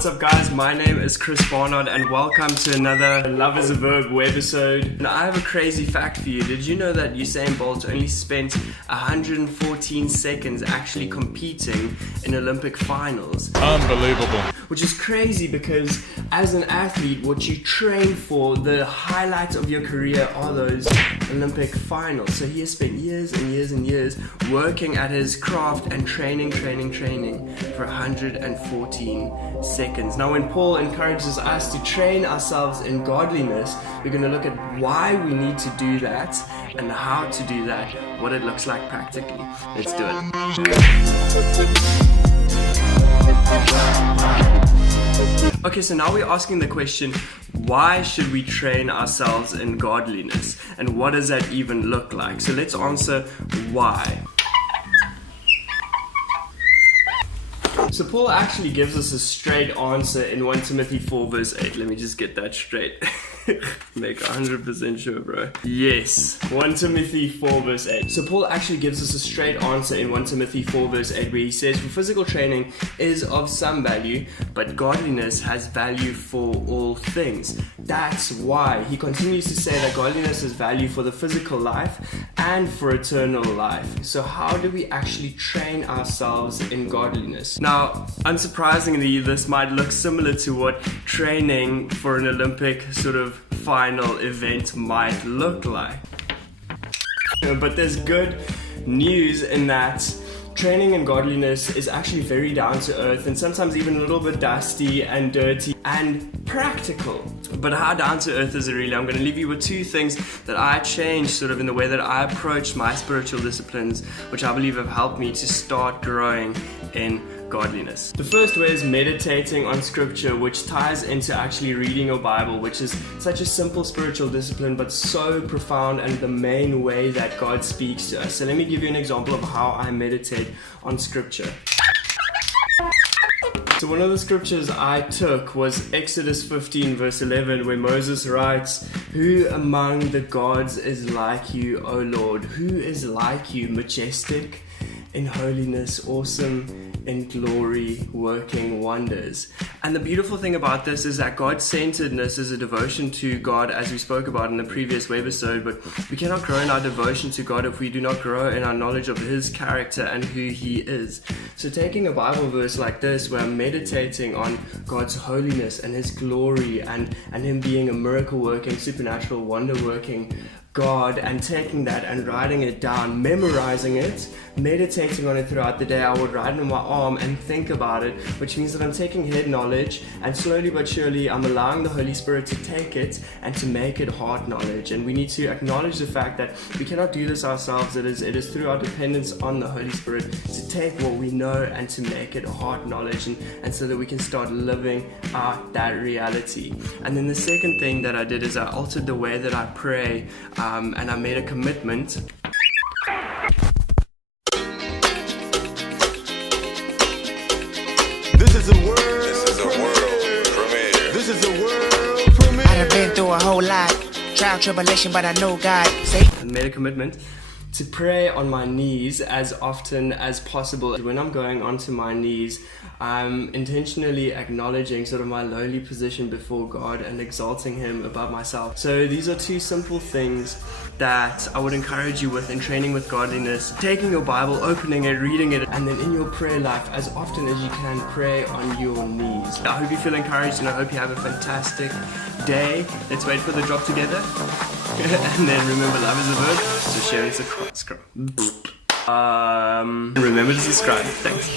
What's up guys, my name is Barnard and welcome to another Love is a Verb webisode. And I have a crazy fact for you. Did you know that Usain Bolt only spent 114 seconds actually competing in Olympic finals? Unbelievable. Which is crazy because as an athlete, what you train for, the highlights of your career are those Olympic finals. So he has spent years and years and years working at his craft and training for 114 seconds. Now when Paul encourages us to train ourselves in godliness, we're going to look at why we need to do that and how to do that, what it looks like practically. Let's do it. Okay, so now we're asking the question, why should we train ourselves in godliness? And what does that even look like? So let's answer why. So Paul actually gives us a straight answer in 1 Timothy 4 verse 8. Let me just get that straight. Make 100% sure, bro. Yes, 1 Timothy 4 verse 8. So Paul actually gives us a straight answer in 1 Timothy 4 verse 8 where he says, for physical training is of some value, but godliness has value for all things. That's why he continues to say that godliness has value for the physical life and for eternal life. So how do we actually train ourselves in godliness? Now, unsurprisingly, this might look similar to what training for an Olympic sort of final event might look like. But there's good news in that training in godliness is actually very down to earth and sometimes even a little bit dusty and dirty and practical. But how down to earth is it really? I'm going to leave you with two things that I changed sort of in the way that I approach my spiritual disciplines, which I believe have helped me to start growing in godliness. The first way is meditating on scripture, which ties into actually reading your Bible, which is such a simple spiritual discipline but so profound and the main way that God speaks to us. So let me give you an example of how I meditate on scripture. So one of the scriptures I took was Exodus 15 verse 11, where Moses writes, "Who among the gods is like you, O Lord? Who is like you, majestic in holiness, awesome in glory, working wonders." And the beautiful thing about this is that God-centeredness is a devotion to God, as we spoke about in the previous webisode, but we cannot grow in our devotion to God if we do not grow in our knowledge of His character and who He is. So taking a Bible verse like this, where I'm meditating on God's holiness and His glory and Him being a miracle-working, supernatural, wonder-working God, and taking that and writing it down, memorizing it, meditating on it throughout the day. I would write it on my arm and think about it, which means that I'm taking head knowledge and slowly but surely I'm allowing the Holy Spirit to take it and to make it heart knowledge. And we need to acknowledge the fact that we cannot do this ourselves. It is through our dependence on the Holy Spirit to take what we know and to make it heart knowledge, and so that we can start living out that reality. And then the second thing that I did is I altered the way that I pray, and I made a commitment. This is a world premiere. This is a world premiere. I done been through a whole lot, trial, tribulation, but I know God. I made a commitment to pray on my knees as often as possible. When I'm going onto my knees, I'm intentionally acknowledging sort of my lowly position before God and exalting Him above myself. So these are two simple things that I would encourage you with in training with godliness. Taking your Bible, opening it, reading it, and then in your prayer life, as often as you can, pray on your knees. I hope you feel encouraged and I hope you have a fantastic day. Let's wait for the drop together. And then remember, love is a verb, so share it across. Remember to subscribe. Thanks.